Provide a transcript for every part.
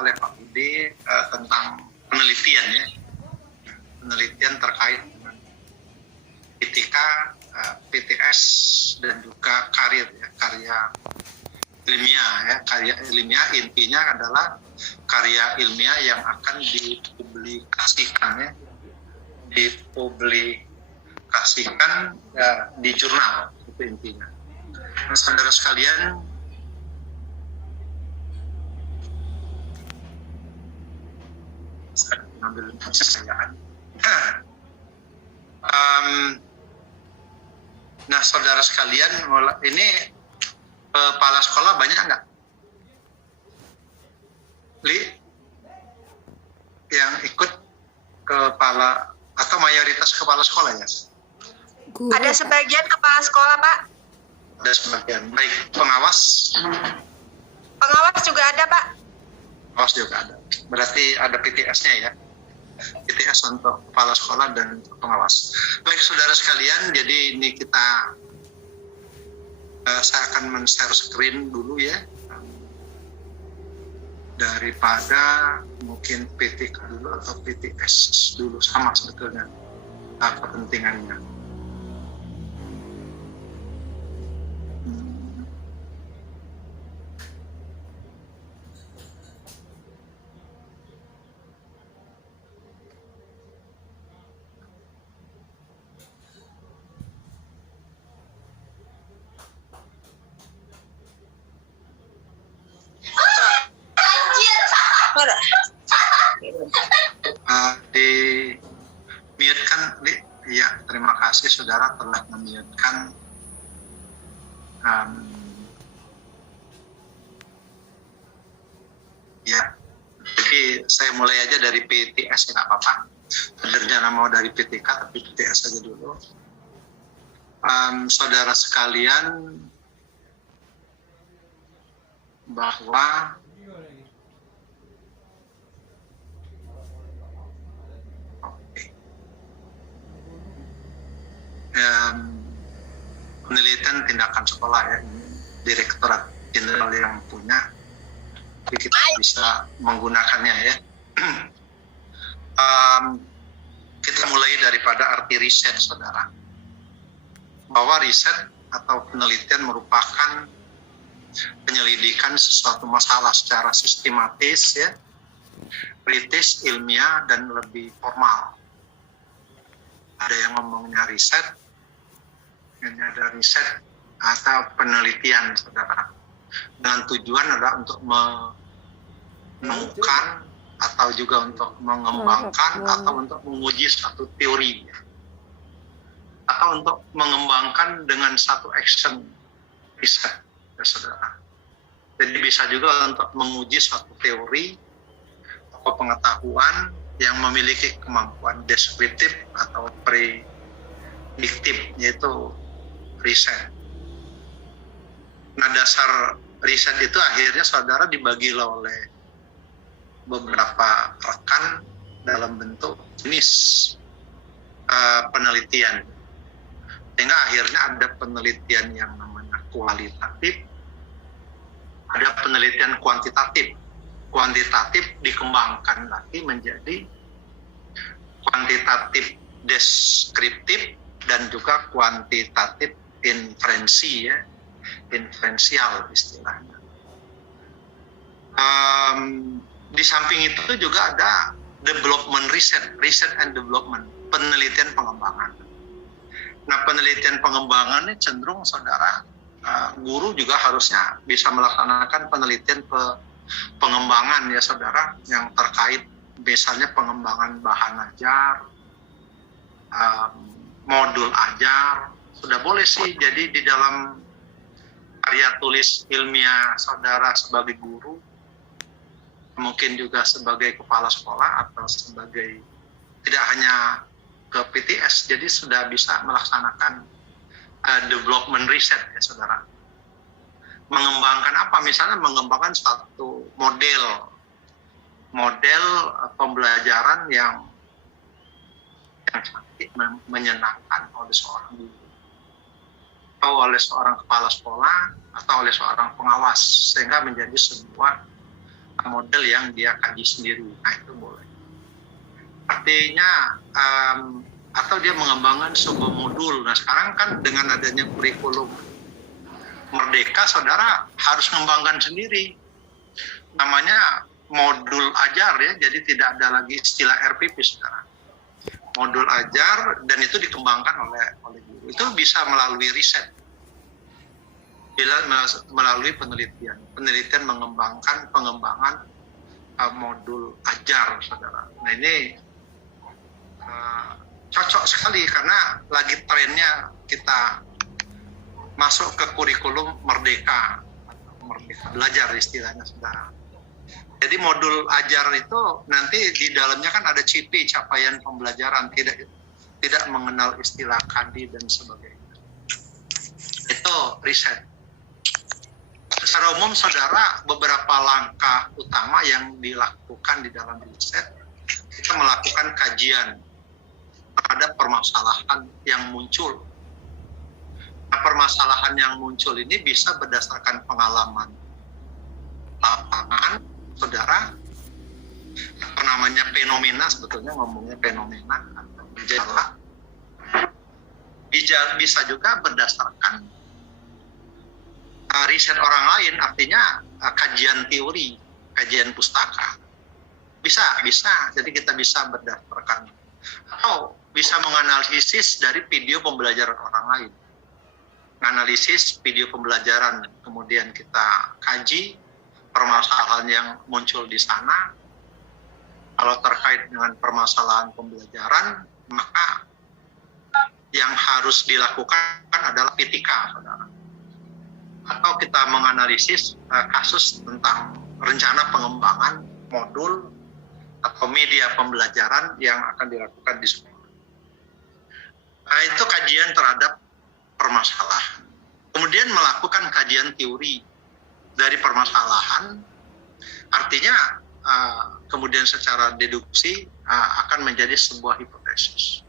oleh Pak Budi tentang penelitian ya, penelitian terkait dengan etika, PTS dan juga karir ya, karya ilmiah ya. Karya ilmiah intinya adalah karya ilmiah yang akan dipublikasikan ya, di jurnal, itu intinya. Nah, saudara sekalian, saya mengambil percayaan. Nah, saudara sekalian, ini kepala sekolah banyak nggak? Li, yang ikut kepala atau mayoritas kepala sekolah ya? Guru, ada sebagian kepala sekolah, Pak. Ada sebagian. Baik, pengawas? Pengawas juga ada, Pak. Pengawas juga ada. Berarti ada PTS-nya ya? PTS untuk kepala sekolah dan pengawas. Baik, saudara sekalian, jadi ini saya akan men-share screen dulu ya, daripada mungkin PTK dulu atau PTS dulu, sama sebetulnya kepentingannya. Di mute kan, Li? Ya, terima kasih saudara telah mute kan. Ya, jadi saya mulai aja dari PTS ya, nggak apa-apa. Sebenarnya mau dari PTK tapi PTS aja dulu. Saudara sekalian, bahwa penelitian tindakan sekolah ya, Direktorat Jenderal yang punya, jadi kita bisa menggunakannya ya. Kita mulai daripada arti riset, saudara, bahwa riset atau penelitian merupakan penyelidikan sesuatu masalah secara sistematis ya, kritis, ilmiah, dan lebih formal. Ada yang ngomongnya riset, ini ada riset atau penelitian, saudara, dengan tujuan adalah untuk menemukan atau juga untuk mengembangkan atau untuk menguji suatu teori atau untuk mengembangkan dengan satu action riset ya, saudara. Jadi bisa juga untuk menguji suatu teori atau pengetahuan yang memiliki kemampuan deskriptif atau prediktif, yaitu riset. Nah, dasar riset itu akhirnya saudara dibagi oleh beberapa rekan dalam bentuk jenis penelitian. Sehingga akhirnya ada penelitian yang namanya kualitatif, ada penelitian kuantitatif. Kuantitatif dikembangkan lagi menjadi kuantitatif deskriptif dan juga kuantitatif inferensi ya, inferensial istilahnya. Di samping itu juga ada development research and development, penelitian pengembangan. Nah, penelitian pengembangan ini cenderung saudara, guru juga harusnya bisa melaksanakan penelitian pengembangan ya saudara, yang terkait misalnya pengembangan bahan ajar, modul ajar, sudah boleh sih. Jadi di dalam karya tulis ilmiah saudara sebagai guru, mungkin juga sebagai kepala sekolah atau sebagai, tidak hanya ke PTS, jadi sudah bisa melaksanakan development research ya saudara. Mengembangkan apa? Misalnya mengembangkan satu model pembelajaran yang cantik, menyenangkan oleh seorang guru, atau oleh seorang kepala sekolah, atau oleh seorang pengawas, sehingga menjadi sebuah model yang dia kaji sendiri. Nah, itu boleh. Artinya atau dia mengembangkan sebuah modul. Nah, sekarang kan dengan adanya kurikulum Merdeka, saudara harus mengembangkan sendiri. Namanya modul ajar ya, jadi tidak ada lagi istilah RPP, saudara. Modul ajar, dan itu dikembangkan oleh guru. Itu bisa melalui riset, melalui penelitian mengembangkan pengembangan modul ajar, saudara. Nah, ini cocok sekali karena lagi trennya kita masuk ke kurikulum merdeka belajar istilahnya, saudara. Jadi modul ajar itu nanti di dalamnya kan ada CP, capaian pembelajaran, tidak mengenal istilah KADI dan sebagainya. Itu riset. Secara umum, saudara, beberapa langkah utama yang dilakukan di dalam riset, kita melakukan kajian terhadap permasalahan yang muncul. Nah, permasalahan yang muncul ini bisa berdasarkan pengalaman lapangan, saudara. Apa namanya fenomena, sebetulnya ngomongnya fenomena atau gejala. Bisa juga berdasarkan riset orang lain, artinya kajian teori, kajian pustaka. Bisa. Jadi kita bisa berdasarkan atau bisa menganalisis dari video pembelajaran orang lain. Analisis video pembelajaran, kemudian kita kaji permasalahan yang muncul di sana. Kalau terkait dengan permasalahan pembelajaran, maka yang harus dilakukan adalah pitika, saudara. Atau kita menganalisis kasus tentang rencana pengembangan modul atau media pembelajaran yang akan dilakukan di sekolah. Nah, itu kajian terhadap permasalahan. Kemudian melakukan kajian teori dari permasalahan, artinya kemudian secara deduksi akan menjadi sebuah hipotesis.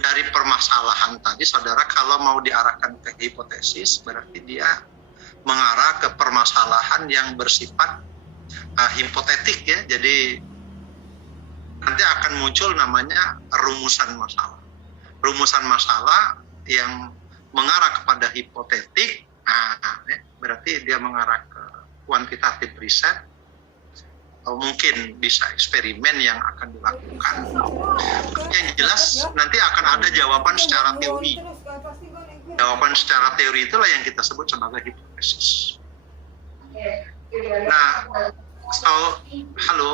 Dari permasalahan tadi, saudara, kalau mau diarahkan ke hipotesis, berarti dia mengarah ke permasalahan yang bersifat hipotetik ya. Jadi nanti akan muncul namanya rumusan masalah. Rumusan masalah yang mengarah kepada hipotetik, berarti dia mengarah ke kuantitatif riset, atau mungkin bisa eksperimen yang akan dilakukan. Yang jelas nanti akan ada jawaban secara teori. Jawaban secara teori itulah yang kita sebut sebagai hipotesis. Nah, halo.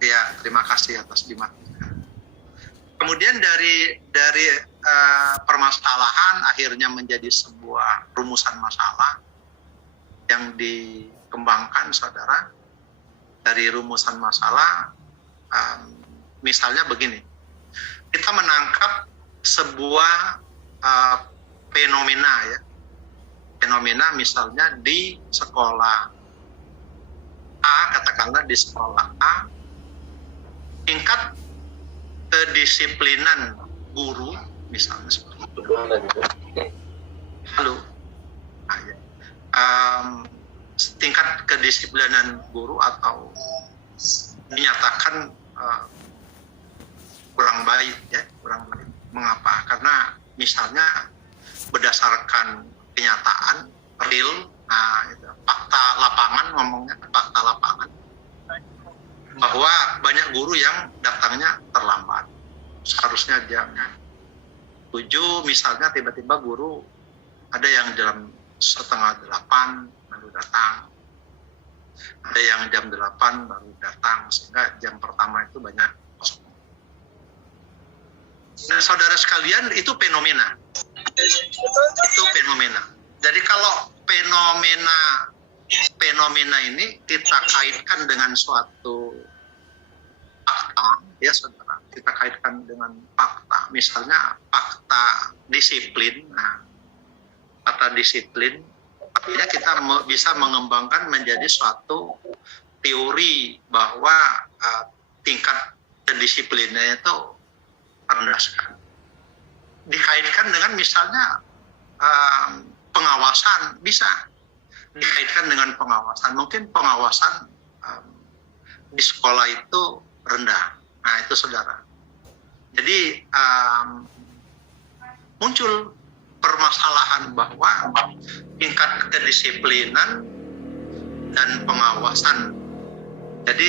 Ya, terima kasih atas dimatikan. Kemudian dari permasalahan akhirnya menjadi sebuah rumusan masalah yang dikembangkan, saudara. Dari rumusan masalah, misalnya begini, kita menangkap sebuah fenomena ya, fenomena misalnya di sekolah A, katakanlah di sekolah A, tingkat kedisiplinan guru misalnya seperti itu. Halo. Tingkat kedisiplinan guru atau dinyatakan kurang baik ya, kurang baik. Mengapa? Karena misalnya berdasarkan kenyataan real, itu, fakta lapangan, ngomongnya fakta lapangan, bahwa banyak guru yang datangnya terlambat. Seharusnya jam 7 misalnya, tiba-tiba guru ada yang jam 7:30 baru datang, ada yang jam 8 baru datang, sehingga jam pertama itu banyak kosong. Nah, saudara sekalian, itu fenomena. Itu fenomena. Jadi kalau fenomena ini kita kaitkan dengan suatu fakta, ya saudara, kita kaitkan dengan fakta, misalnya fakta disiplin. Nah, fakta disiplin, artinya kita bisa mengembangkan menjadi suatu teori bahwa tingkat kedisiplinnya itu rendah sekali. Dikaitkan dengan misalnya pengawasan, bisa. dikaitkan dengan pengawasan. Mungkin pengawasan di sekolah itu rendah. Nah, itu saudara. Jadi muncul permasalahan bahwa tingkat kedisiplinan dan pengawasan. Jadi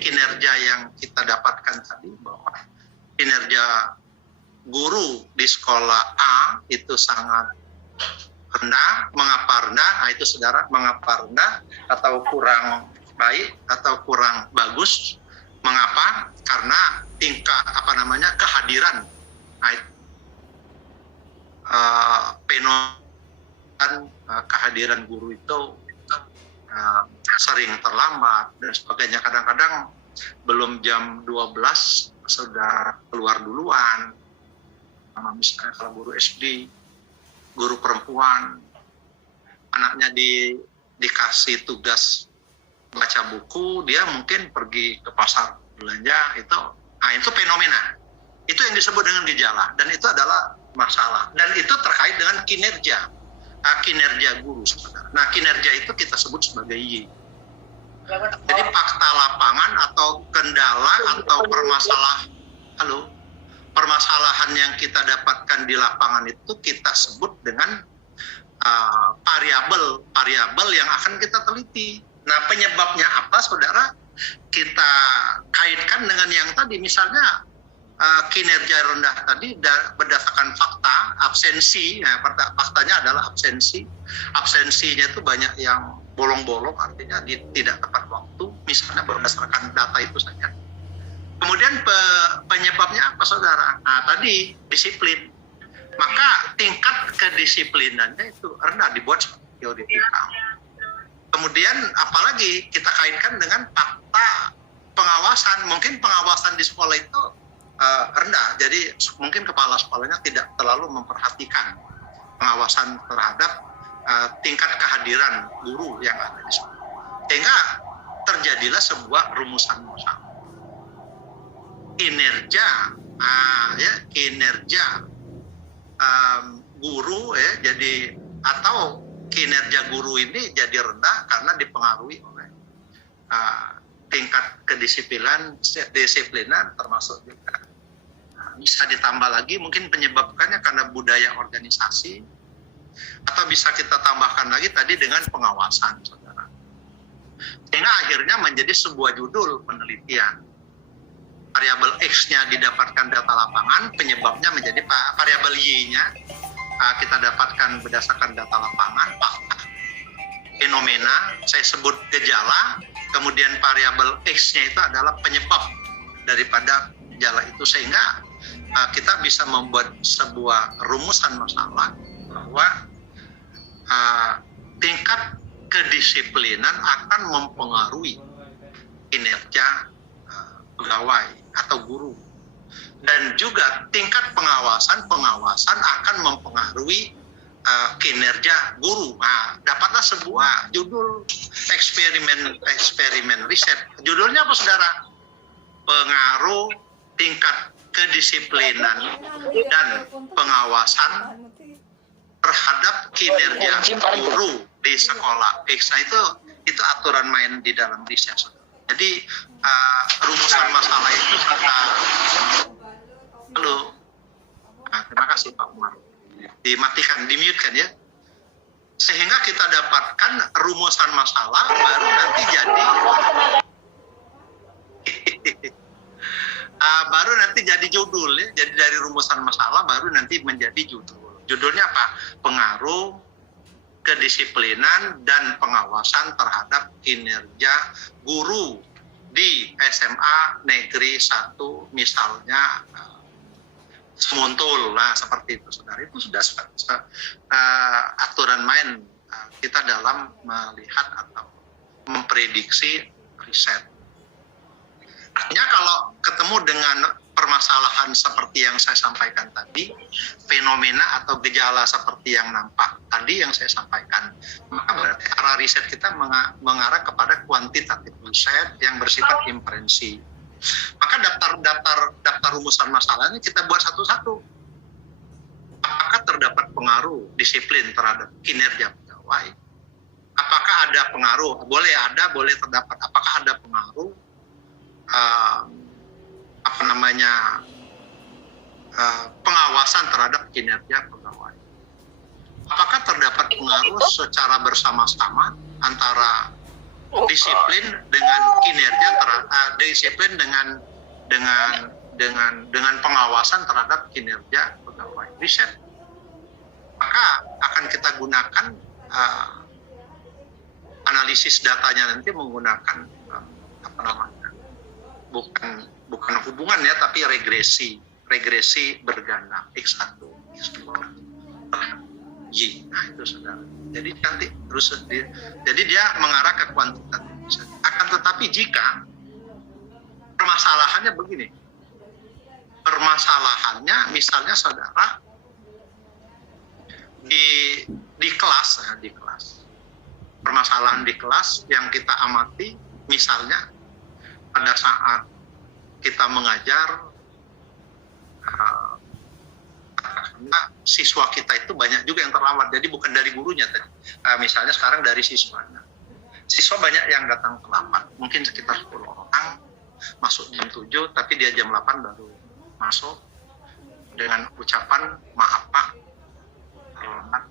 kinerja yang kita dapatkan tadi bahwa kinerja guru di sekolah A itu sangat rendah. Mengapa rendah? Nah, itu saudara, mengapa rendah atau kurang baik atau kurang bagus? Mengapa? Karena tingkat kehadiran kehadiran guru itu sering terlambat dan sebagainya. Kadang-kadang belum jam 12 sudah keluar duluan. Misalnya kalau guru SD, guru perempuan, anaknya dikasih tugas baca buku, dia mungkin pergi ke pasar belanja, itu fenomena. Itu yang disebut dengan gejala, dan itu adalah masalah. Dan itu terkait dengan kinerja guru sebenarnya. Nah, kinerja itu kita sebut sebagai Y. Jadi fakta lapangan atau kendala atau permasalahan yang kita dapatkan di lapangan itu kita sebut dengan variabel yang akan kita teliti. Nah, penyebabnya apa, saudara? Kita kaitkan dengan yang tadi, misalnya kinerja rendah tadi berdasarkan fakta, absensi. Nah, faktanya adalah absensi. Absensinya itu banyak yang bolong-bolong, artinya tidak tepat waktu, misalnya berdasarkan data itu saja. Kemudian penyebabnya apa, saudara? Nah, tadi disiplin. Maka tingkat kedisiplinannya itu rendah, dibuat seperti teoritikal. Kemudian apalagi kita kaitkan dengan fakta pengawasan. Mungkin pengawasan di sekolah itu rendah, jadi mungkin kepala sekolahnya tidak terlalu memperhatikan pengawasan terhadap tingkat kehadiran guru yang ada di sekolah. Sehingga terjadilah sebuah rumusan masalah. Kinerja guru jadi atau kinerja guru ini jadi rendah karena dipengaruhi oleh tingkat disiplinan termasuk juga bisa ditambah lagi mungkin penyebabkannya karena budaya organisasi, atau bisa kita tambahkan lagi tadi dengan pengawasan, saudara. Sehingga akhirnya menjadi sebuah judul penelitian. Variabel X-nya didapatkan data lapangan, penyebabnya menjadi variabel Y-nya kita dapatkan berdasarkan data lapangan, fakta, fenomena, saya sebut gejala, kemudian variabel X-nya itu adalah penyebab daripada gejala itu, sehingga kita bisa membuat sebuah rumusan masalah bahwa tingkat kedisiplinan akan mempengaruhi kinerja pegawai atau guru, dan juga tingkat pengawasan akan mempengaruhi kinerja guru. Nah, dapatlah sebuah judul eksperimen riset. Judulnya apa, saudara? Pengaruh tingkat kedisiplinan dan pengawasan terhadap kinerja guru di sekolah. Nah, itu aturan main di dalam riset, saudara. Jadi rumusan masalah itu kita terima kasih Pak Umar. Dimatikan, dimute-kan ya. Sehingga kita dapatkan rumusan masalah baru nanti jadi judul ya. Jadi dari rumusan masalah baru nanti menjadi judul. Judulnya apa? Pengaruh kedisiplinan dan pengawasan terhadap kinerja guru di SMA Negeri 1 misalnya Semuntul. Nah, seperti itu, saudara. Itu sudah aturan main kita dalam melihat atau memprediksi riset. Artinya kalau ketemu dengan permasalahan seperti yang saya sampaikan tadi, fenomena atau gejala seperti yang nampak tadi yang saya sampaikan, maka berarti arah riset kita mengarah kepada kuantitatif riset yang bersifat inferensi. Maka daftar rumusan masalahnya kita buat satu-satu. apakah terdapat pengaruh disiplin terhadap kinerja pegawai? Apakah ada pengaruh? Boleh ada, boleh terdapat. Apakah ada pengaruh pengawasan terhadap kinerja pegawai? Apakah terdapat pengaruh secara bersama-sama antara disiplin dengan kinerja, disiplin dengan pengawasan terhadap kinerja pegawai? Riset. Maka akan kita gunakan analisis datanya nanti menggunakan bukan hubungan ya, tapi regresi berganda X1, X2, Y. Nah itu saudara. Jadi nanti terus jadi dia mengarah ke kuantitatif. Akan tetapi jika permasalahannya begini, permasalahannya misalnya saudara di kelas, permasalahan di kelas yang kita amati, misalnya pada saat kita mengajar, karena siswa kita itu banyak juga yang terlambat, jadi bukan dari gurunya tadi. Misalnya sekarang dari siswanya. Siswa banyak yang datang terlambat, mungkin sekitar 10 orang, masuk jam 7, tapi dia jam 8 baru masuk, dengan ucapan, maaf Pak, terlambat,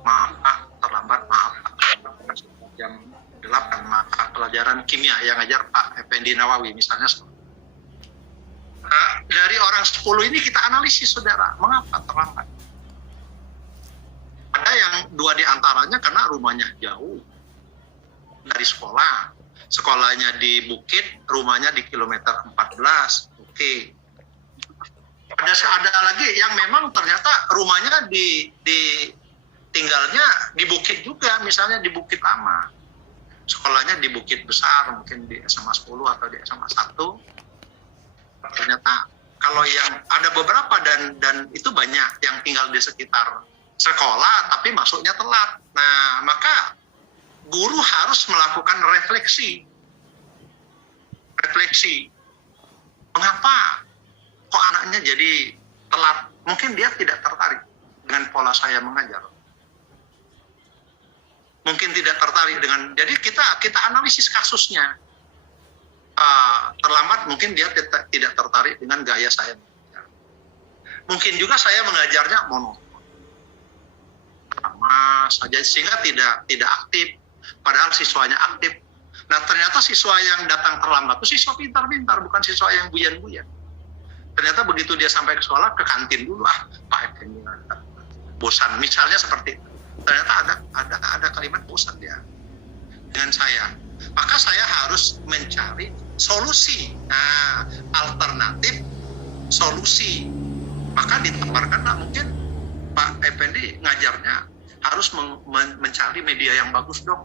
maaf Pak, terlambat, maaf Pak, jam 8, maaf Pak, pelajaran kimia yang ngajar Pak Effendi Nawawi, misalnya. Dari orang 10 ini kita analisis, saudara, mengapa terlambat? Ada yang 2 diantaranya karena rumahnya jauh dari sekolah. Sekolahnya di Bukit, rumahnya di kilometer 14. Oke. Ada lagi yang memang ternyata rumahnya tinggalnya di Bukit juga, misalnya di Bukit Lama. Sekolahnya di Bukit Besar, mungkin di SMA 10 atau di SMA 1. Ternyata kalau yang ada beberapa dan itu banyak yang tinggal di sekitar sekolah tapi masuknya telat. Nah, maka guru harus melakukan refleksi. Mengapa kok anaknya jadi telat? Mungkin dia tidak tertarik dengan pola saya mengajar. Mungkin tidak tertarik dengan, jadi kita analisis kasusnya. Terlambat, mungkin dia tidak tertarik dengan gaya saya mengajar. Mungkin juga saya mengajarnya monoton, lama saja sehingga tidak aktif, padahal siswanya aktif. Nah ternyata siswa yang datang terlambat itu siswa pintar-pintar, bukan siswa yang buyan-buyan. Ternyata begitu dia sampai ke sekolah, ke kantin dulu, Pak Effendi bosan, misalnya seperti itu. Ternyata ada kalimat bosan dia dengan saya. Maka saya harus mencari solusi, alternatif solusi. Maka ditawarkanlah, mungkin Pak Effendi ngajarnya harus mencari media yang bagus dong,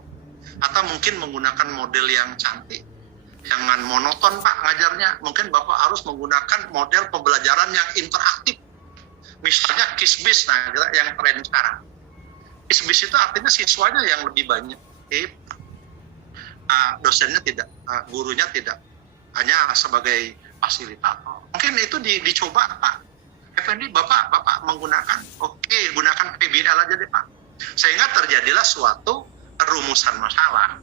atau mungkin menggunakan model yang cantik. Jangan monoton Pak ngajarnya, mungkin Bapak harus menggunakan model pembelajaran yang interaktif. Misalnya KISBIS, yang tren sekarang. KISBIS itu artinya siswanya yang lebih banyak. Dosennya tidak, gurunya tidak, hanya sebagai fasilitator. Mungkin itu dicoba Pak Effendi, Bapak menggunakan, gunakan PBL aja deh Pak. Sehingga terjadilah suatu rumusan masalah.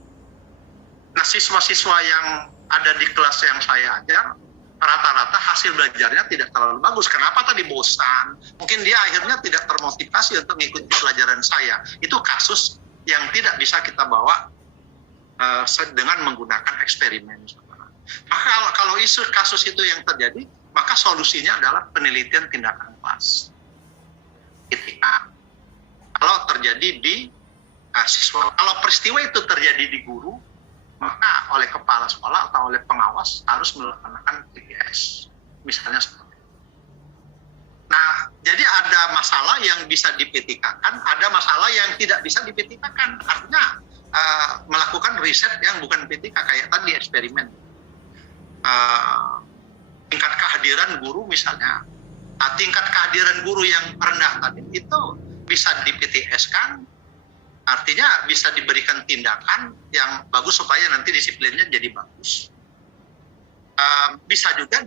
Nah siswa-siswa yang ada di kelas yang saya ajar, rata-rata hasil belajarnya tidak terlalu bagus. Kenapa? Tadi bosan. Mungkin dia akhirnya tidak termotivasi untuk mengikuti pelajaran saya. Itu kasus yang tidak bisa kita bawa dengan menggunakan eksperimen. Maka kalau kasus itu yang terjadi, maka solusinya adalah penelitian tindakan kelas. Ketika kalau terjadi di siswa, kalau peristiwa itu terjadi di guru, maka oleh kepala sekolah atau oleh pengawas harus melaksanakan TPS, misalnya seperti itu. Nah, jadi ada masalah yang bisa dipetikakan, ada masalah yang tidak bisa dipetikakan. Artinya melakukan riset yang bukan PTK, kayak tadi eksperimen. Tingkat kehadiran guru misalnya, tingkat kehadiran guru yang rendah tadi itu bisa di PTS-kan, artinya bisa diberikan tindakan yang bagus supaya nanti disiplinnya jadi bagus. Bisa juga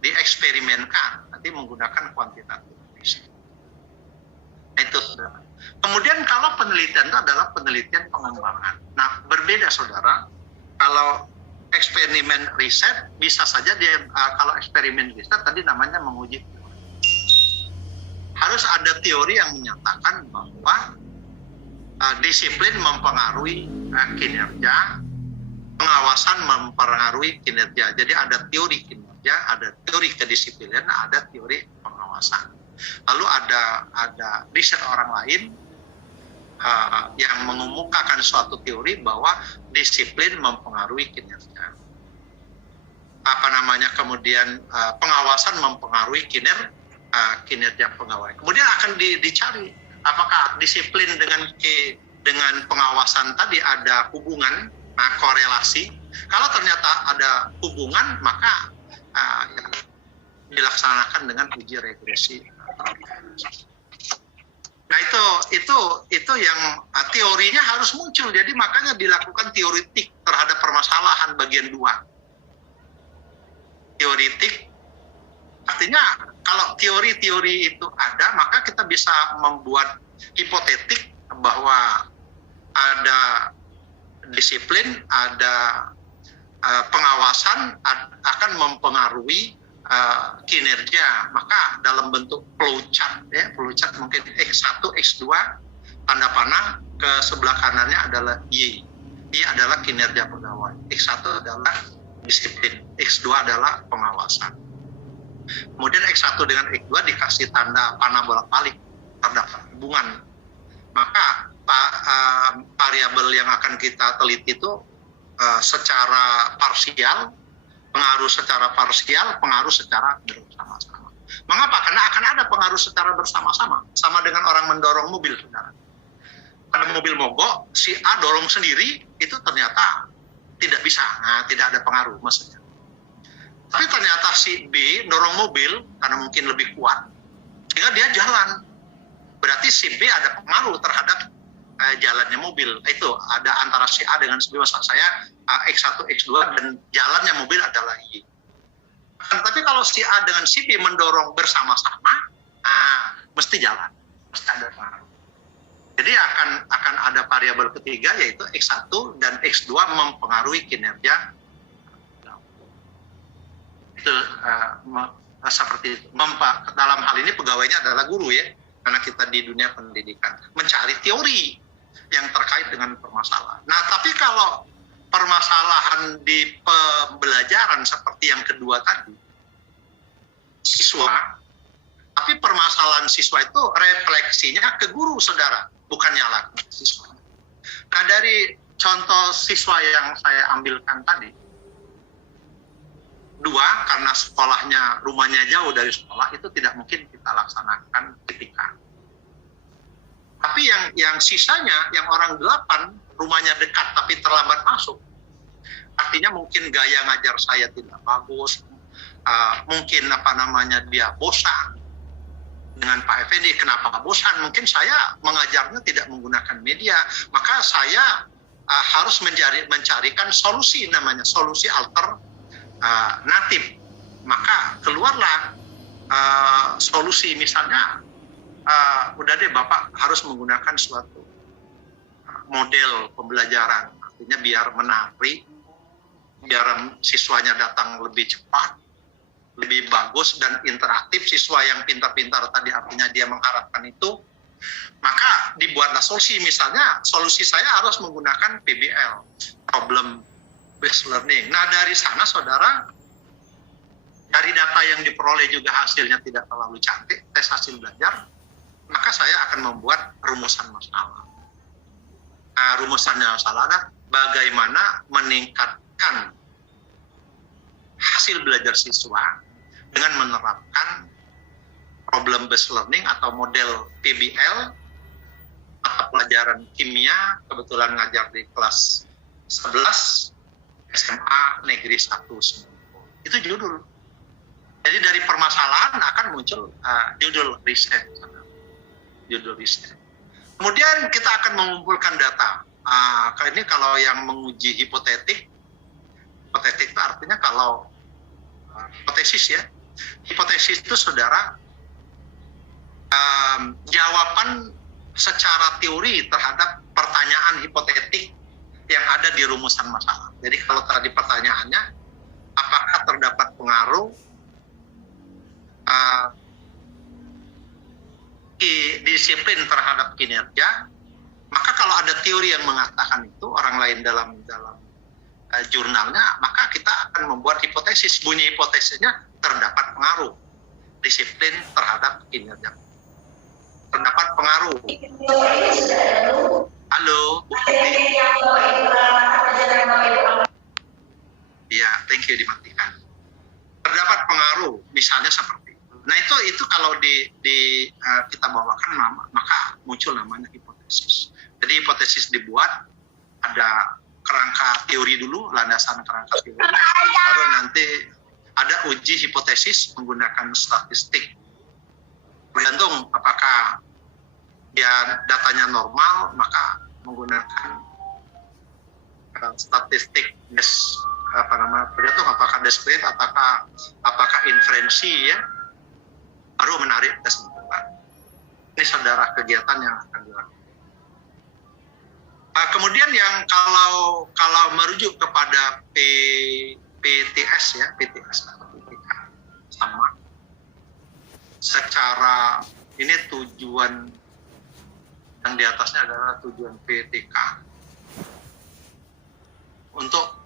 dieksperimenkan, nanti menggunakan kuantitatif riset. Itu saudara. Kemudian kalau penelitian itu adalah penelitian pengembangan. Nah, berbeda saudara. Kalau eksperimen riset bisa saja dia kalau eksperimen riset tadi namanya menguji teori. Harus ada teori yang menyatakan bahwa disiplin mempengaruhi kinerja, pengawasan mempengaruhi kinerja. Jadi ada teori kinerja, ada teori kedisiplinan, ada teori pengawasan. Lalu ada riset orang lain yang mengemukakan suatu teori bahwa disiplin mempengaruhi kinerja. Kemudian pengawasan mempengaruhi kinerja pegawai. Kemudian akan dicari apakah disiplin dengan pengawasan tadi ada hubungan, korelasi. Kalau ternyata ada hubungan, maka dilaksanakan dengan uji regresi. Nah itu yang teorinya harus muncul. Jadi makanya dilakukan teoretik terhadap permasalahan bagian 2. Teoretik artinya kalau teori-teori itu ada, maka kita bisa membuat hipotetik bahwa ada disiplin, ada pengawasan akan mempengaruhi kinerja. Maka dalam bentuk flowchart, flowchart mungkin X1, X2, tanda panah ke sebelah kanannya adalah Y. Y adalah kinerja pegawai. X1 adalah disiplin, X2 adalah pengawasan. Kemudian X1 dengan X2 dikasih tanda panah bolak-balik, terdapat hubungan. Maka variabel yang akan kita teliti itu secara parsial, pengaruh secara parsial, pengaruh secara bersama-sama. Mengapa? Karena akan ada pengaruh secara bersama-sama, sama dengan orang mendorong mobil, saudara. Ada mobil mogok, si A dorong sendiri, itu ternyata tidak bisa, tidak ada pengaruh maksudnya. Tapi ternyata si B dorong mobil karena mungkin lebih kuat, sehingga dia jalan. Berarti si B ada pengaruh terhadap jalannya mobil. Itu ada antara si A dengan si B. Maksud saya X1, X2 dan jalannya mobil adalah Y. Tapi kalau si A dengan si B mendorong bersama-sama, mesti jalan, mesti ada pengaruh. Jadi akan ada variabel ketiga yaitu X1 dan X2 mempengaruhi kinerja. Itu seperti itu. Dalam hal ini pegawainya adalah guru ya, karena kita di dunia pendidikan mencari teori yang terkait dengan permasalahan. Nah, tapi kalau permasalahan di pembelajaran seperti yang kedua tadi, siswa, tapi permasalahan siswa itu refleksinya ke guru, saudara, bukan nyala ke siswa. Nah, dari contoh siswa yang saya ambilkan tadi, 2, karena sekolahnya, rumahnya jauh dari sekolah, itu tidak mungkin kita laksanakan ketika. Tapi yang sisanya, yang orang 8, rumahnya dekat tapi terlambat masuk. Artinya mungkin gaya ngajar saya tidak bagus, mungkin dia bosan dengan Pak Effendi. Kenapa bosan? Mungkin saya mengajarnya tidak menggunakan media, maka saya harus mencarikan solusi, namanya solusi alternatif. Maka keluarlah solusi, misalnya udah deh Bapak harus menggunakan suatu model pembelajaran, artinya biar menarik, biar siswanya datang lebih cepat, lebih bagus dan interaktif. Siswa yang pintar-pintar tadi artinya dia mengharapkan itu, maka dibuatlah solusi. Misalnya solusi saya harus menggunakan PBL, problem based learning. Nah, dari sana saudara, dari data yang diperoleh juga hasilnya tidak terlalu cantik, tes hasil belajar, maka saya akan membuat rumusan masalah. Nah, rumusannya masalah adalah bagaimana meningkatkan hasil belajar siswa dengan menerapkan problem based learning atau model PBL, mata pelajaran kimia, kebetulan ngajar di kelas 11 SMA Negeri 1 Semarang. Itu judul. Jadi dari permasalahan akan muncul judul riset. Kemudian kita akan mengumpulkan data. Ini kalau yang menguji hipotetik itu artinya kalau hipotesis ya. Hipotesis itu saudara jawaban secara teori terhadap pertanyaan hipotetik yang ada di rumusan masalah. Jadi kalau tadi pertanyaannya, apakah terdapat pengaruh disiplin terhadap kinerja? Maka kalau ada teori yang mengatakan itu, orang lain dalam jurnalnya, maka kita akan membuat hipotesis. Bunyi hipotesisnya, terdapat pengaruh disiplin terhadap kinerja. Terdapat pengaruh. Halo, Bu Putri. Ya, thank you, dimatikan. Terdapat pengaruh, misalnya seperti itu. Nah itu kalau kita bawakan maka muncul namanya hipotesis. Jadi hipotesis dibuat, ada kerangka teori dulu, landasan kerangka teori, baru nanti ada uji hipotesis menggunakan statistik. Bergantung apakah dia datanya normal, maka menggunakan statistik bergantung apakah discrete apakah inferensi, ya, baru menarik kesimpulan. Ini saudara kegiatan yang akan dilakukan. Kemudian yang kalau merujuk kepada PTS, ya, PTS atau PTK sama, secara ini tujuan yang di atasnya adalah tujuan PTK untuk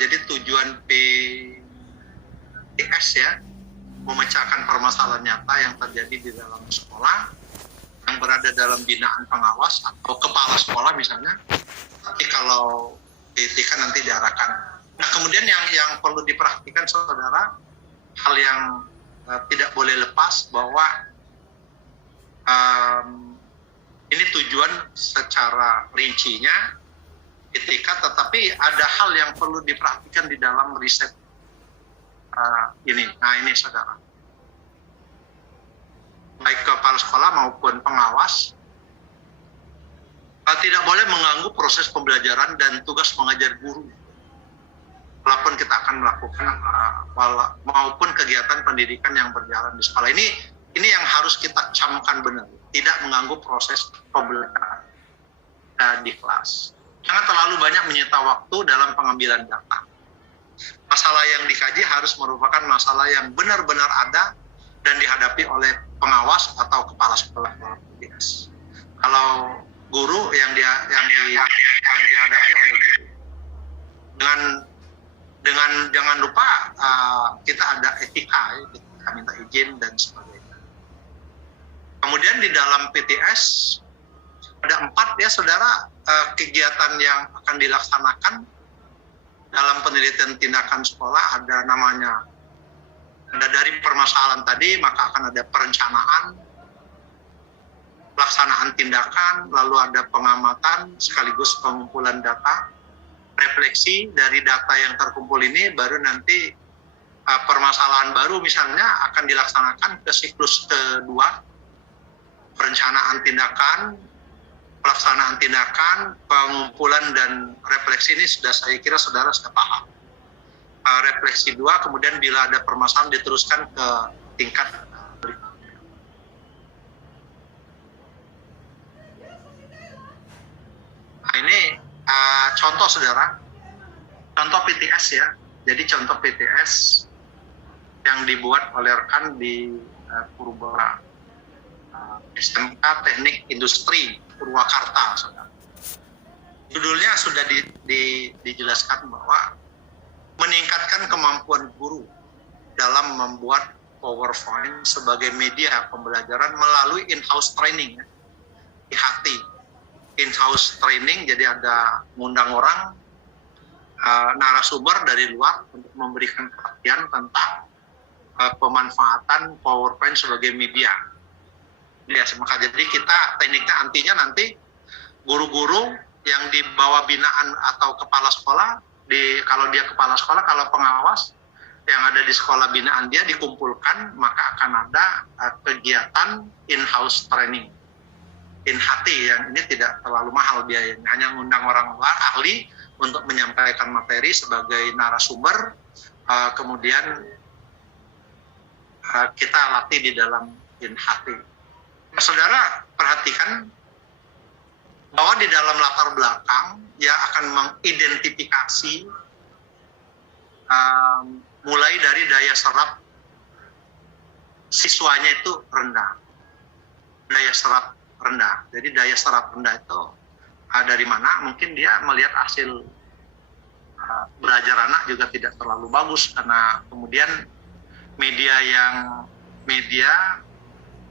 jadi tujuan PTS, ya, memecahkan permasalahan nyata yang terjadi di dalam sekolah yang berada dalam binaan pengawas atau kepala sekolah misalnya. Tapi kalau PTK nanti diarahkan. Nah kemudian yang perlu diperhatikan saudara, hal yang tidak boleh lepas bahwa ini tujuan secara rincinya PTK, tetapi ada hal yang perlu diperhatikan di dalam riset ini. Nah ini saudara, baik kepala sekolah maupun pengawas tidak boleh mengganggu proses pembelajaran dan tugas mengajar guru, walaupun kita akan melakukan maupun kegiatan pendidikan yang berjalan di sekolah. Ini yang harus kita camkan benar, tidak mengganggu proses pembelajaran di kelas. Jangan terlalu banyak menyita waktu dalam pengambilan data. Masalah yang dikaji harus merupakan masalah yang benar-benar ada dan dihadapi oleh pengawas atau kepala sekolah dalam PTS. Kalau guru yang dihadapi oleh guru. Dengan jangan lupa kita ada etika, ya, kita minta izin dan sebagainya. Kemudian di dalam PTS ada 4, ya saudara, kegiatan yang akan dilaksanakan dalam penelitian tindakan sekolah. Ada namanya, ada dari permasalahan tadi, maka akan ada perencanaan, pelaksanaan tindakan, lalu ada pengamatan sekaligus pengumpulan data, refleksi dari data yang terkumpul ini, baru nanti permasalahan baru misalnya akan dilaksanakan ke siklus kedua, perencanaan tindakan, pelaksanaan tindakan, pengumpulan dan refleksi. Ini saya kira saudara sudah paham. Refleksi 2, kemudian bila ada permasalahan diteruskan ke tingkat berikutnya. Nah ini contoh saudara, contoh PTS, ya. Jadi contoh PTS yang dibuat oleh rekan di Purba SMK Teknik Industri Purwakarta, saudara. Judulnya sudah dijelaskan bahwa meningkatkan kemampuan guru dalam membuat PowerPoint sebagai media pembelajaran melalui in-house training, ya. IHT, in-house training, jadi ada ngundang orang, narasumber dari luar untuk memberikan perhatian tentang pemanfaatan PowerPoint sebagai media. Ya, maka jadi kita tekniknya antinya nanti guru-guru yang di bawah binaan atau kepala sekolah, kalau dia kepala sekolah, kalau pengawas yang ada di sekolah binaan dia dikumpulkan, maka akan ada kegiatan in-house training, INHT, yang ini tidak terlalu mahal biayanya, hanya mengundang orang luar ahli untuk menyampaikan materi sebagai narasumber, kemudian kita latih di dalam INHT. Saudara perhatikan bahwa di dalam latar belakang dia akan mengidentifikasi mulai dari daya serap siswanya itu rendah. Daya serap rendah. Jadi daya serap rendah itu dari mana? Mungkin dia melihat hasil belajar anak juga tidak terlalu bagus karena kemudian media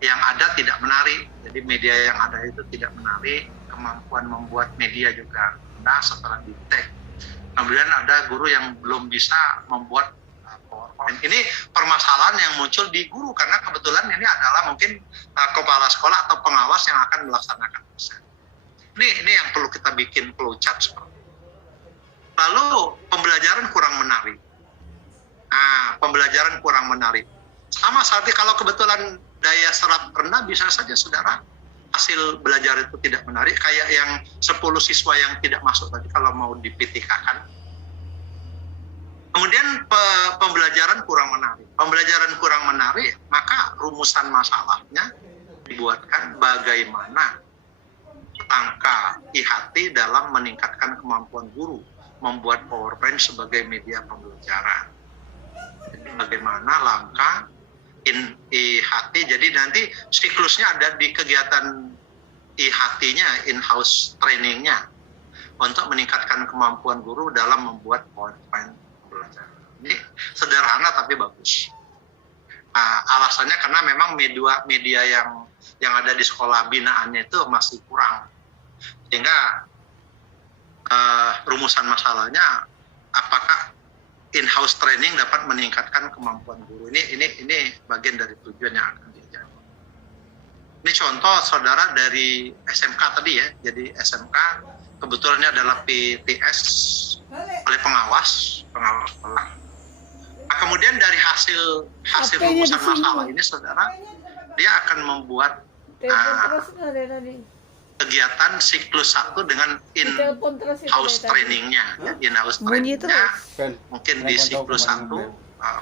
yang ada tidak menarik. Jadi media yang ada itu tidak menarik, kemampuan membuat media juga rendah setelah di-tag. Kemudian ada guru yang belum bisa membuat PowerPoint. Ini permasalahan yang muncul di guru karena kebetulan ini adalah mungkin kepala sekolah atau pengawas yang akan melaksanakan dosen. Ini yang perlu kita bikin flowchart seperti itu. Lalu pembelajaran kurang menarik. Pembelajaran kurang menarik. Sama seperti kalau kebetulan daya serap rendah, bisa saja saudara hasil belajar itu tidak menarik, kayak yang 10 siswa yang tidak masuk tadi kalau mau dipitikakan. Kemudian pembelajaran kurang menarik. Pembelajaran kurang menarik, maka rumusan masalahnya dibuatkan bagaimana angka IHT dalam meningkatkan kemampuan guru membuat PowerPoint sebagai media pembelajaran. Jadi bagaimana langkah IHT, jadi nanti siklusnya ada di kegiatan IHT-nya, in-house trainingnya, untuk meningkatkan kemampuan guru dalam membuat PowerPoint pembelajaran. Ini sederhana tapi bagus. Alasannya karena memang media yang ada di sekolah binaannya itu masih kurang, sehingga rumusan masalahnya apakah in-house training dapat meningkatkan kemampuan guru. Ini bagian dari tujuan yang akan dijaga. Ini contoh saudara dari SMK tadi ya. Jadi SMK kebetulannya adalah PTS oleh pengawas sekolah. Nah, kemudian dari hasil rumusan masalah ini saudara, dia akan membuat kegiatan siklus 1 dengan in-house trainingnya. In-house trainingnya mungkin di siklus 1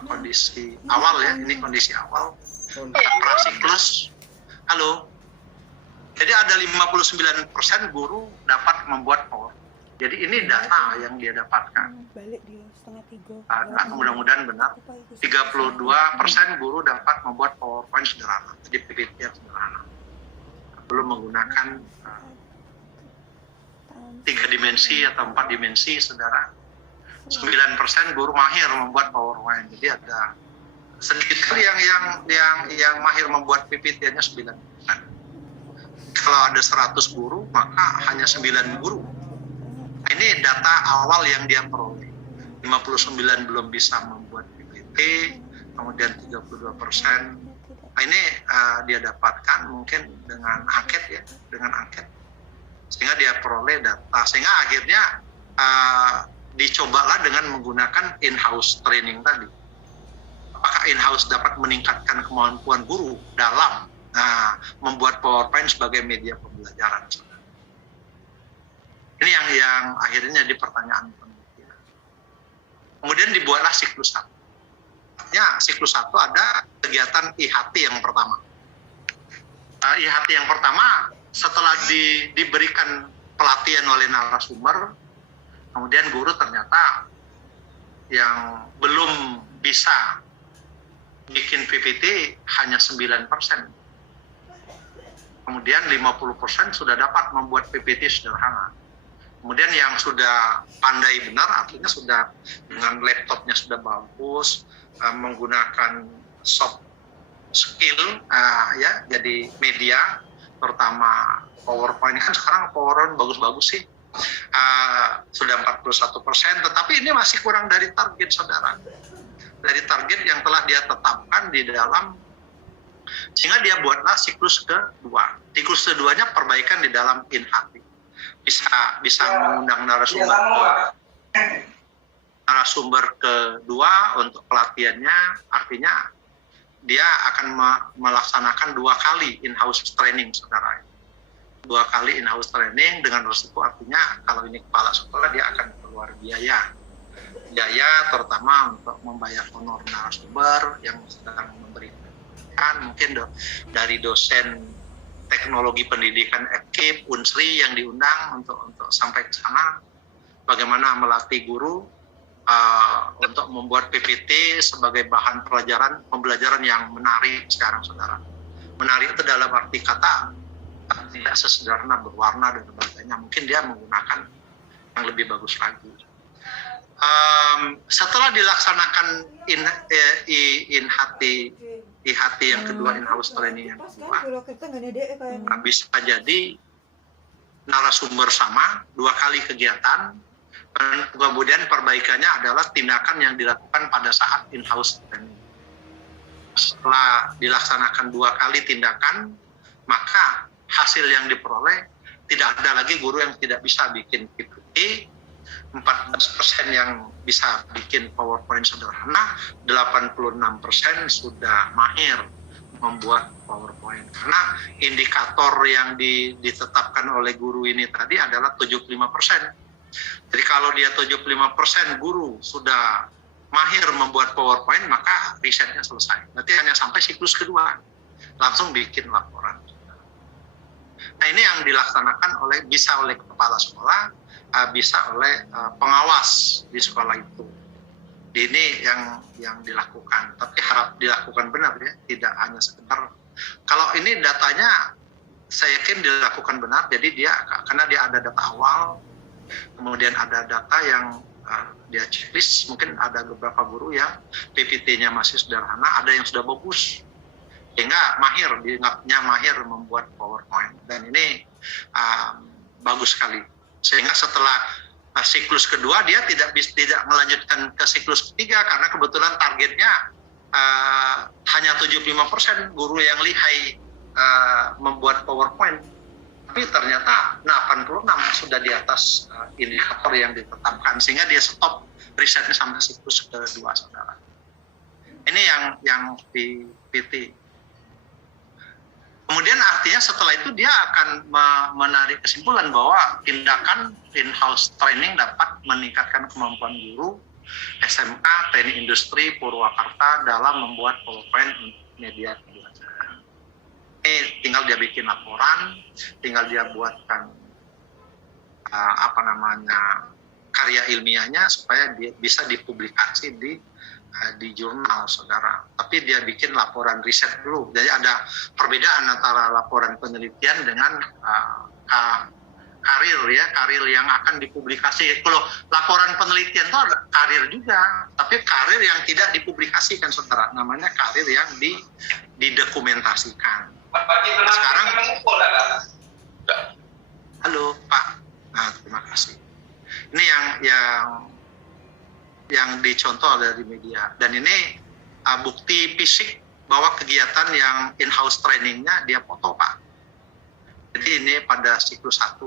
kondisi awal ya, ini kondisi awal. Prasiklus, halo. Jadi ada 59% guru dapat membuat PowerPoint. Jadi ini data yang dia dapatkan. Mudah-mudahan benar. 32% guru dapat membuat PowerPoint sederhana. Jadi PPT yang sederhana. Belum menggunakan 3 dimensi atau 4 dimensi, saudara. 9% guru mahir membuat PowerPoint. Jadi ada sedikit kali yang mahir membuat PPT-nya 9%. Kalau ada 100 guru, maka hanya 9 guru. Ini data awal yang dia peroleh. 59 belum bisa membuat PPT, kemudian 32%. Ini dia dapatkan mungkin dengan angket ya, sehingga dia peroleh data, sehingga akhirnya dicobalah dengan menggunakan in-house training tadi. Apakah in-house dapat meningkatkan kemampuan guru dalam membuat PowerPoint sebagai media pembelajaran? Ini yang akhirnya jadi pertanyaan penelitian. Kemudian dibuatlah siklus 1. Ya, siklus 1 ada kegiatan IHT yang pertama. IHT yang pertama setelah diberikan pelatihan oleh narasumber, kemudian guru ternyata yang belum bisa bikin PPT hanya 9%. Kemudian 50% sudah dapat membuat PPT sederhana. Kemudian yang sudah pandai benar, artinya sudah dengan laptopnya sudah bagus, menggunakan soft skill, ya, jadi media, terutama PowerPoint. Kan sekarang PowerPoint bagus-bagus sih, sudah 41%, tetapi ini masih kurang dari target saudara, dari target yang telah dia tetapkan di dalam, sehingga dia buatlah siklus kedua. Siklus keduanya perbaikan di dalam IHT. Bisa mengundang narasumber kedua untuk pelatihannya, artinya dia akan melaksanakan 2 kali in-house training, saudara. 2 kali in-house training dengan resiko, artinya kalau ini kepala sekolah dia akan keluar biaya terutama untuk membayar honor narasumber yang sedang memberikan, mungkin dari dosen teknologi pendidikan FKIP, Unsri yang diundang untuk sampai ke sana, bagaimana melatih guru untuk membuat PPT sebagai bahan pembelajaran yang menarik sekarang, saudara. Menarik itu dalam arti kata tidak sesederhana berwarna dan sebagainya. Mungkin dia menggunakan yang lebih bagus lagi. Setelah dilaksanakan IHT yang kedua, in-house training yang kedua, bisa jadi narasumber sama 2 kali kegiatan, dan kemudian perbaikannya adalah tindakan yang dilakukan pada saat in-house training. Setelah dilaksanakan 2 kali tindakan, maka hasil yang diperoleh tidak ada lagi guru yang tidak bisa bikin PPT, 14% yang bisa bikin PowerPoint sederhana, 86% sudah mahir membuat PowerPoint. Karena indikator yang ditetapkan oleh guru ini tadi adalah 75%. Jadi kalau dia 75% guru sudah mahir membuat PowerPoint, maka risetnya selesai. Berarti hanya sampai siklus kedua, langsung bikin laporan. Nah, ini yang dilaksanakan bisa oleh kepala sekolah, bisa oleh pengawas di sekolah itu. Ini yang dilakukan, tapi harap dilakukan benar ya, tidak hanya sekedar. Kalau ini datanya, saya yakin dilakukan benar. Jadi karena dia ada data awal, kemudian ada data yang dia checklist. Mungkin ada beberapa guru yang PPT-nya masih sederhana, ada yang sudah bagus, sehingga dianggapnya mahir membuat PowerPoint. Dan ini bagus sekali. Sehingga setelah siklus kedua dia tidak melanjutkan ke siklus ketiga, karena kebetulan targetnya hanya 75% guru yang lihai membuat PowerPoint. Tapi ternyata 86 sudah di atas indikator yang ditetapkan, sehingga dia stop risetnya sampai siklus kedua, saudara. Ini yang di PT. Kemudian artinya setelah itu dia akan menarik kesimpulan bahwa tindakan in-house training dapat meningkatkan kemampuan guru SMK Teknik Industri Purwakarta dalam membuat PowerPoint media pembelajaran. Ini tinggal dia bikin laporan, tinggal dia buatkan karya ilmiahnya supaya dia bisa dipublikasi di jurnal, saudara. Tapi dia bikin laporan riset dulu. Jadi ada perbedaan antara laporan penelitian dengan karir yang akan dipublikasi. Kalau laporan penelitian itu ada karir juga, tapi karir yang tidak dipublikasikan, saudara. Namanya karir yang didokumentasikan. Nah, sekarang, halo Pak. Nah, terima kasih. Ini yang dicontoh dari media, dan ini bukti fisik bahwa kegiatan yang in-house trainingnya dia foto, Pak. Jadi ini pada siklus 1,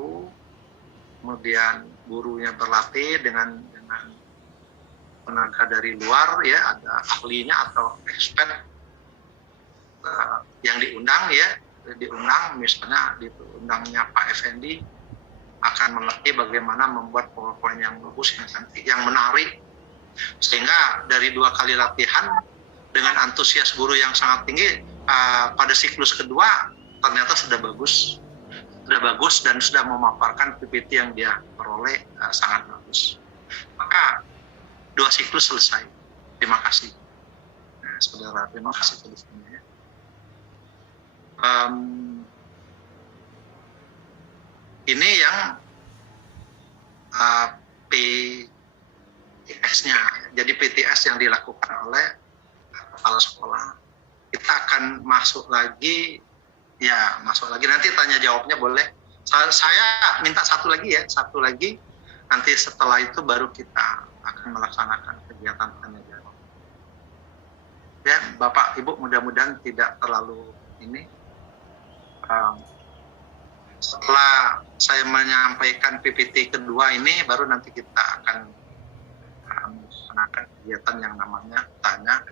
kemudian gurunya berlatih dengan tenaga dari luar ya, ada ahlinya atau expert yang diundang misalnya diundangnya Pak Effendi akan mengerti bagaimana membuat PowerPoint yang bagus, yang cantik, yang menarik. Sehingga dari 2 kali latihan dengan antusias guru yang sangat tinggi, pada siklus kedua ternyata sudah bagus dan sudah memaparkan PPT yang dia peroleh sangat bagus. Maka 2 siklus selesai. Terima kasih. Nah, saudara, terima kasih tulisannya. Ini yang PTS-nya. Jadi PTS yang dilakukan oleh kepala sekolah. Kita akan masuk lagi nanti tanya jawabnya boleh. Saya minta satu lagi. Nanti setelah itu baru kita akan melaksanakan kegiatan tanya jawab. Ya, Bapak Ibu, mudah-mudahan tidak terlalu ini. Setelah saya menyampaikan PPT kedua ini, baru nanti kita akan melaksanakan kegiatan yang namanya tanya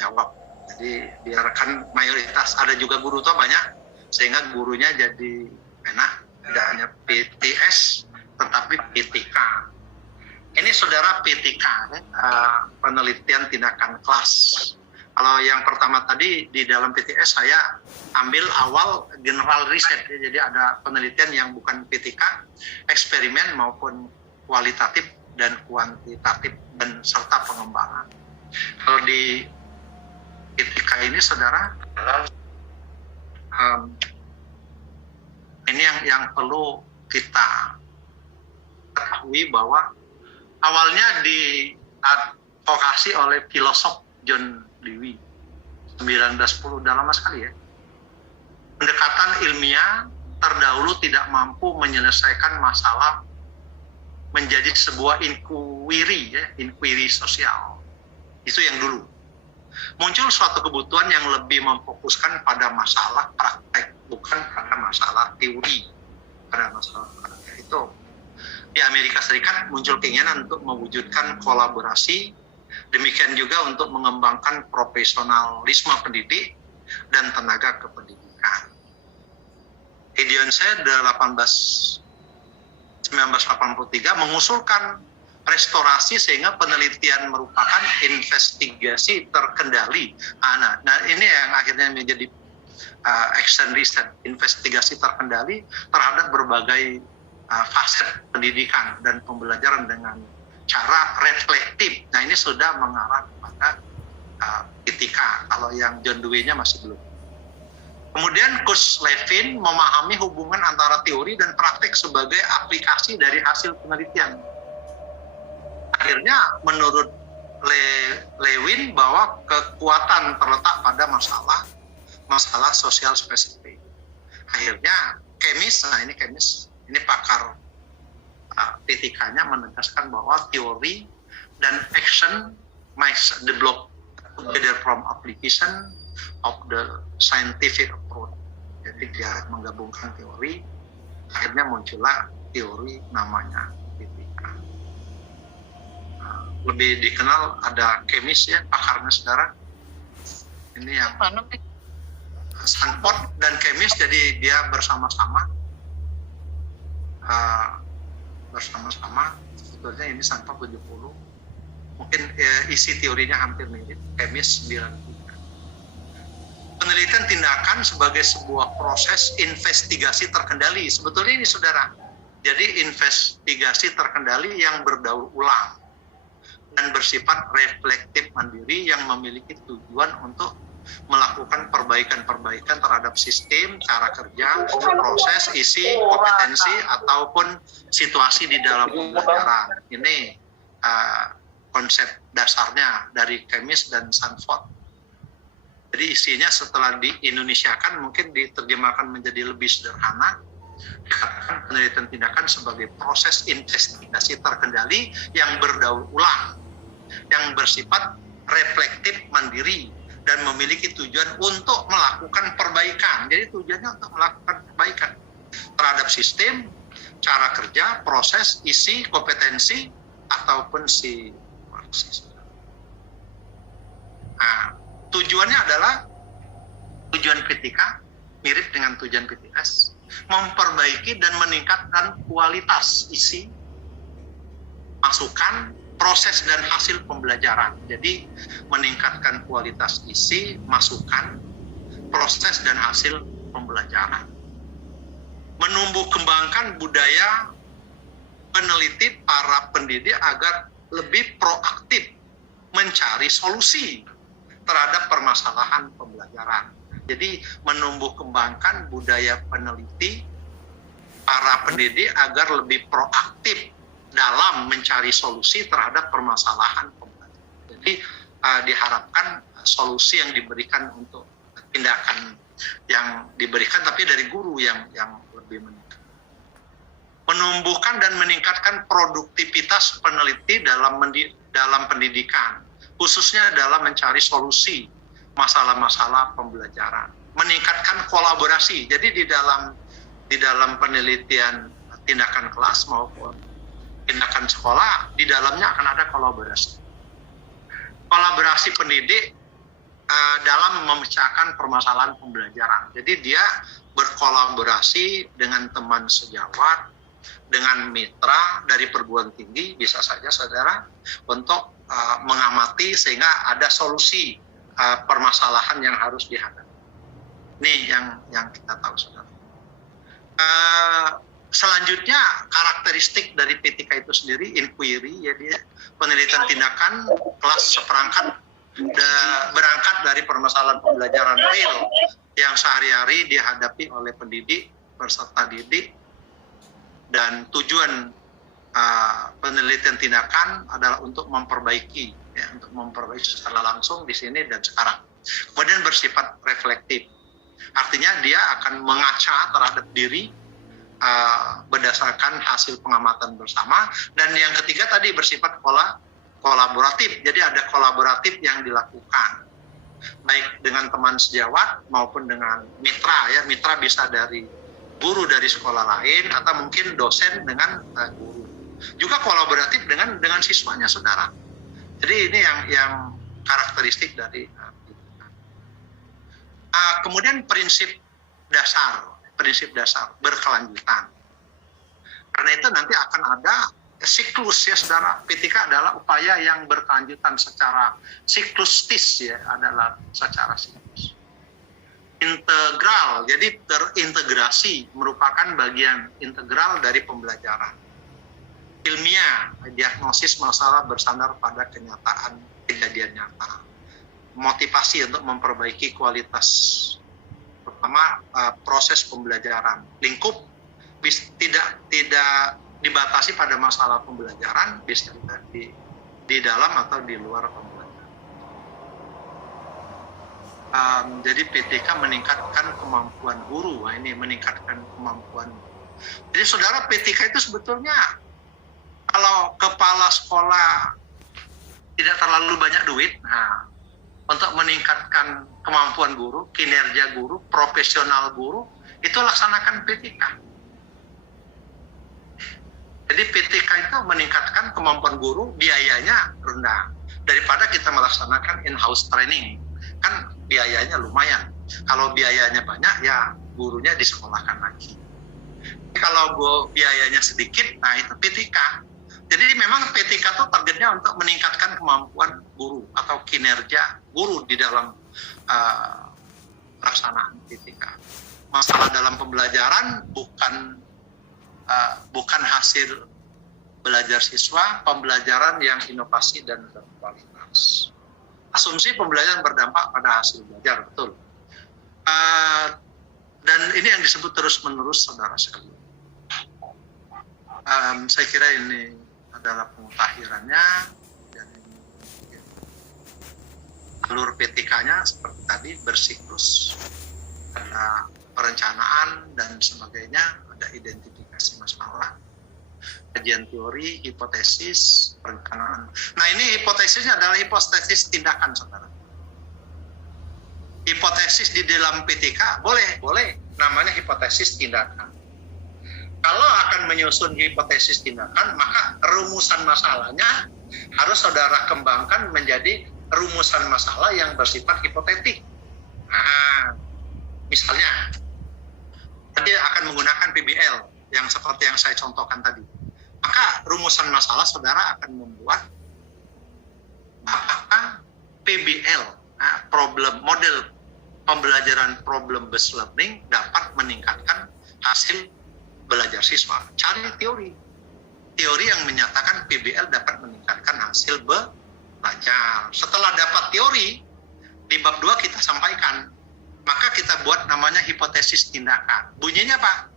jawab. Jadi biarkan mayoritas, ada juga guru tuh banyak, sehingga gurunya jadi enak, tidak hanya PTS tetapi PTK. Ini saudara PTK, penelitian tindakan kelas. Kalau yang pertama tadi di dalam PTS saya ambil awal general riset, ya. Jadi ada penelitian yang bukan PTK, eksperimen maupun kualitatif dan kuantitatif dan serta pengembangan. Kalau di PTK ini saudara, ini yang perlu kita ketahui bahwa awalnya diadvokasi oleh filosof John Dewey 1910, udah lama sekali ya. Pendekatan ilmiah terdahulu tidak mampu menyelesaikan masalah menjadi sebuah inquiry, ya, inquiry sosial. Itu yang dulu. Muncul suatu kebutuhan yang lebih memfokuskan pada masalah praktek, bukan pada masalah teori. Pada masalah praktek itu. Di Amerika Serikat muncul keinginan untuk mewujudkan kolaborasi, demikian juga untuk mengembangkan profesionalisme pendidik dan tenaga kependidikan. Gideon Shedd 1983 mengusulkan restorasi sehingga penelitian merupakan investigasi terkendali. Nah, ini yang akhirnya menjadi action research, investigasi terkendali terhadap berbagai faset pendidikan dan pembelajaran dengan cara reflektif. Nah, ini sudah mengarah kepada etika. Kalau yang John Dewey-nya masih belum. Kemudian Kurt Lewin memahami hubungan antara teori dan praktek sebagai aplikasi dari hasil penelitian. Akhirnya menurut Lewin bahwa kekuatan terletak pada masalah sosial spesifik. Akhirnya ini pakar PTK-nya menegaskan bahwa teori dan action makes the block together from application of the scientific approach. Jadi dia menggabungkan teori, akhirnya muncullah teori namanya PTK. Lebih dikenal ada kemis ya, pakarnya saudara. Ini yang Sanford dan kemis, jadi dia bersama-sama. Sebetulnya ini Sanford 70. Mungkin isi teorinya hampir mirip, kemis 93. Penelitian tindakan sebagai sebuah proses investigasi terkendali. Sebetulnya ini saudara. Jadi investigasi terkendali yang berdaur ulang dan bersifat reflektif mandiri yang memiliki tujuan untuk melakukan perbaikan-perbaikan terhadap sistem, cara kerja, proses, isi, kompetensi, ataupun situasi di dalam pembelajaran. Ini konsep dasarnya dari Kemis dan Sanford. Jadi isinya setelah di-Indonesiakan mungkin diterjemahkan menjadi lebih sederhana. Dikatakan penelitian tindakan sebagai proses investigasi terkendali yang berdaur ulang, yang bersifat reflektif mandiri dan memiliki tujuan untuk melakukan perbaikan. Jadi tujuannya untuk melakukan perbaikan terhadap sistem, cara kerja, proses, isi, kompetensi, ataupun situasi. Nah, tujuannya adalah tujuan PTK, mirip dengan tujuan PTS, memperbaiki dan meningkatkan kualitas isi, masukan, proses dan hasil pembelajaran. Jadi meningkatkan kualitas isi, masukan, proses dan hasil pembelajaran. Menumbuh kembangkan budaya peneliti para pendidik agar lebih proaktif mencari solusi terhadap permasalahan pembelajaran. Jadi menumbuh kembangkan budaya peneliti para pendidik agar lebih proaktif dalam mencari solusi terhadap permasalahan pembelajaran. Jadi diharapkan solusi yang diberikan untuk tindakan yang diberikan tapi dari guru yang lebih meningkat. Menumbuhkan dan meningkatkan produktivitas peneliti dalam pendidikan, khususnya dalam mencari solusi masalah-masalah pembelajaran. Meningkatkan kolaborasi. Jadi di dalam penelitian tindakan kelas maupun tindakan sekolah, di dalamnya akan ada kolaborasi. Kolaborasi pendidik dalam memecahkan permasalahan pembelajaran. Jadi dia berkolaborasi dengan teman sejawat, dengan mitra dari perguruan tinggi, bisa saja saudara, untuk mengamati sehingga ada solusi permasalahan yang harus dihadapi. Ini yang kita tahu, saudara. Selanjutnya karakteristik dari PTK itu sendiri, inquiry, ya dia penelitian tindakan kelas seperangkat berangkat dari permasalahan pembelajaran real yang sehari-hari dihadapi oleh pendidik, peserta didik, dan tujuan penelitian tindakan adalah untuk memperbaiki, ya, untuk memperbaiki secara langsung di sini dan sekarang. Kemudian bersifat reflektif, artinya dia akan mengaca terhadap diri berdasarkan hasil pengamatan bersama. Dan yang ketiga tadi bersifat kolaboratif, jadi ada kolaboratif yang dilakukan baik dengan teman sejawat maupun dengan mitra, ya. Mitra bisa dari guru dari sekolah lain atau mungkin dosen dengan guru, juga kolaboratif dengan siswanya, saudara. Jadi ini yang karakteristik dari kemudian prinsip dasar berkelanjutan. Karena itu nanti akan ada siklus, ya saudara. PTK adalah upaya yang berkelanjutan secara siklustis, ya, adalah secara siklus. Integral, jadi terintegrasi, merupakan bagian integral dari pembelajaran. Ilmiah, diagnosis masalah bersandar pada kenyataan kejadian nyata. Motivasi untuk memperbaiki kualitas, pertama proses pembelajaran. Lingkup tidak dibatasi pada masalah pembelajaran, bisa di dalam atau di luar pembelajaran. Jadi PTK meningkatkan kemampuan guru. Nah, ini meningkatkan kemampuan. Jadi saudara, PTK itu sebetulnya kalau kepala sekolah tidak terlalu banyak duit, nah, untuk meningkatkan kemampuan guru, kinerja guru, profesional guru, itu laksanakan PTK. Jadi PTK itu meningkatkan kemampuan guru, biayanya rendah. Daripada kita melaksanakan in-house training, kan biayanya lumayan. Kalau biayanya banyak, ya gurunya disekolahkan lagi. Kalau biayanya sedikit, nah itu PTK. Jadi memang PTK itu targetnya untuk meningkatkan kemampuan guru atau kinerja guru di dalam pelaksanaan PTK. Masalah dalam pembelajaran bukan hasil belajar siswa, pembelajaran yang inovasi dan berkualitas. Asumsi pembelajaran berdampak pada hasil belajar, betul. Dan ini yang disebut terus-menerus, saudara sekalian. Saya kira ini adalah pengutahirannya. Dan alur PTK-nya seperti tadi, bersiklus, ada perencanaan dan sebagainya, ada identifikasi masalah, kajian teori, hipotesis, perencanaan. Nah, ini hipotesisnya adalah hipotesis tindakan, saudara. Hipotesis di dalam PTK boleh namanya hipotesis tindakan. Kalau akan menyusun hipotesis tindakan, maka rumusan masalahnya harus saudara kembangkan menjadi rumusan masalah yang bersifat hipotetik. Nah, misalnya tadi akan menggunakan PBL yang seperti yang saya contohkan tadi. Maka rumusan masalah saudara akan membuat apakah PBL, model pembelajaran problem based learning, dapat meningkatkan hasil belajar siswa. Cari teori yang menyatakan PBL dapat meningkatkan hasil belajar. Setelah dapat teori, di bab 2 kita sampaikan, maka kita buat namanya hipotesis tindakan. Bunyinya apa?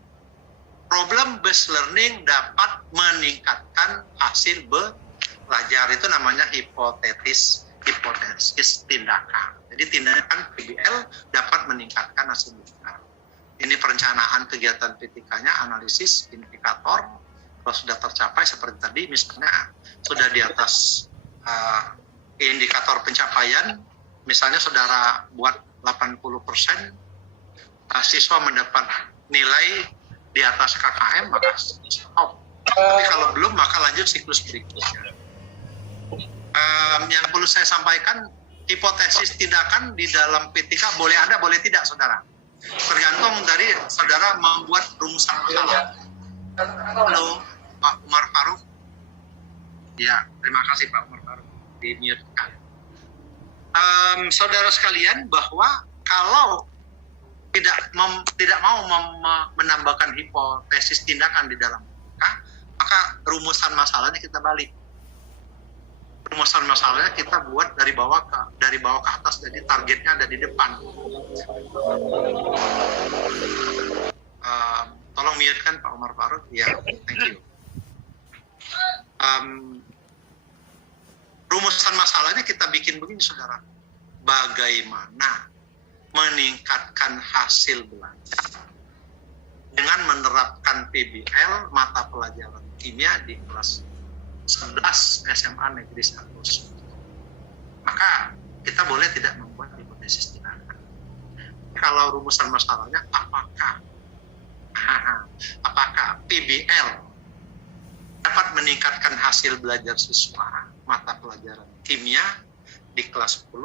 Problem based learning dapat meningkatkan hasil belajar. Itu namanya hipotesis tindakan. Jadi tindakan PBL dapat meningkatkan hasil belajar. Ini perencanaan kegiatan PTK-nya, analisis, indikator. Kalau sudah tercapai seperti tadi, misalnya sudah di atas indikator pencapaian, misalnya saudara buat 80%, siswa mendapat nilai di atas KKM, maka stop. Tapi kalau belum, maka lanjut siklus berikutnya. Yang perlu saya sampaikan, hipotesis tindakan di dalam PTK boleh ada, boleh tidak, saudara. Tergantung dari saudara membuat rumusan masalah. Halo, Pak Umar Faruk. Ya, terima kasih Pak Umar Faruk. Di-mute-kan. Saudara sekalian, bahwa kalau tidak mau menambahkan hipotesis tindakan di dalam maka rumusan masalahnya kita balik. Rumusan masalahnya kita buat dari bawah ke atas, jadi targetnya ada di depan. Tolong mute-kan Pak Umar Faruk. Ya, thank you. Rumusan masalahnya kita bikin begini, saudara. Bagaimana meningkatkan hasil belajar dengan menerapkan PBL mata pelajaran kimia di kelas 11 SMA Negeri 1. Maka kita boleh tidak membuat hipotesis tindakan. Kalau rumusan masalahnya apakah PBL dapat meningkatkan hasil belajar siswa mata pelajaran kimia di kelas 10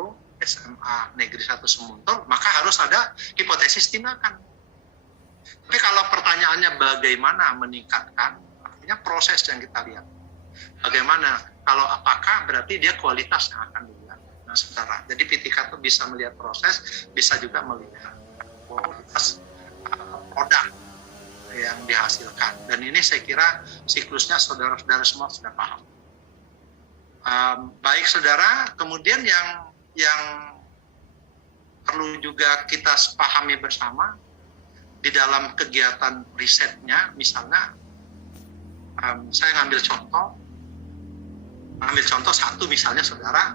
SMA Negeri 1 Semuntul, maka harus ada hipotesis tindakan. Tapi kalau pertanyaannya bagaimana meningkatkan, artinya proses yang kita lihat. Bagaimana? Kalau apakah berarti dia kualitas yang akan dilihat. Nah, saudara. Jadi PTK itu bisa melihat proses, bisa juga melihat kualitas produk yang dihasilkan. Dan ini saya kira siklusnya saudara-saudara semua sudah paham. Baik saudara, kemudian yang perlu juga kita pahami bersama di dalam kegiatan risetnya, misalnya saya ngambil contoh satu misalnya saudara,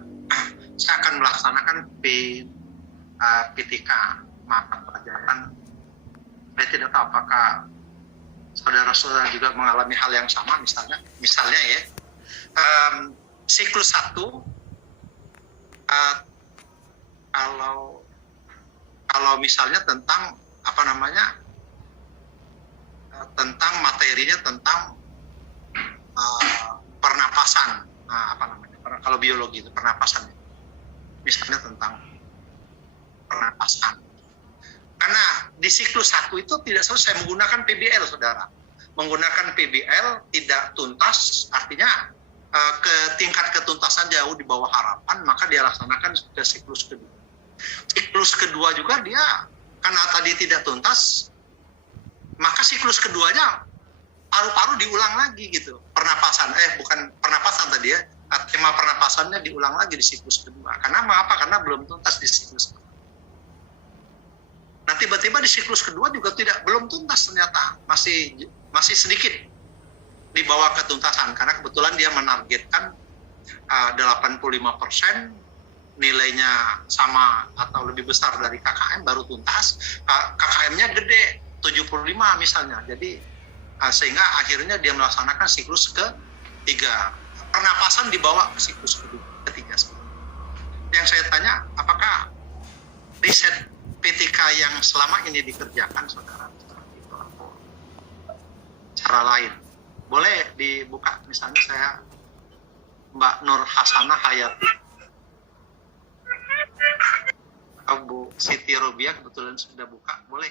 saya akan melaksanakan PTK mata pelajaran. Saya tidak tahu apakah saudara-saudara juga mengalami hal yang sama, misalnya ya, siklus 1 kalau misalnya tentang tentang materinya tentang pernapasan, kalau biologi itu pernapasan, misalnya tentang pernapasan. Karena di siklus 1 itu tidak selesai menggunakan PBL, saudara. Menggunakan PBL tidak tuntas, artinya ke tingkat ketuntasan jauh di bawah harapan, maka dia laksanakan ke siklus kedua. Siklus kedua juga dia, karena tadi tidak tuntas, maka siklus keduanya paru-paru diulang lagi gitu. Bukan pernapasan tadi ya, tema pernapasannya diulang lagi di siklus kedua. Karena apa? Karena belum tuntas di siklus kedua. Nah tiba-tiba di siklus kedua juga belum tuntas ternyata, masih sedikit di bawah ketuntasan, karena kebetulan dia menargetkan 85%, nilainya sama atau lebih besar dari KKM baru tuntas, KKM-nya gede 75 misalnya, jadi sehingga akhirnya dia melaksanakan siklus ketiga, pernapasan dibawa ke siklus ketiga. Yang saya tanya, apakah riset PTK yang selama ini dikerjakan saudara cara lain? Boleh dibuka, misalnya saya Mbak Nur Hasanah Hayati, Bu Siti Robiah kebetulan sudah buka, boleh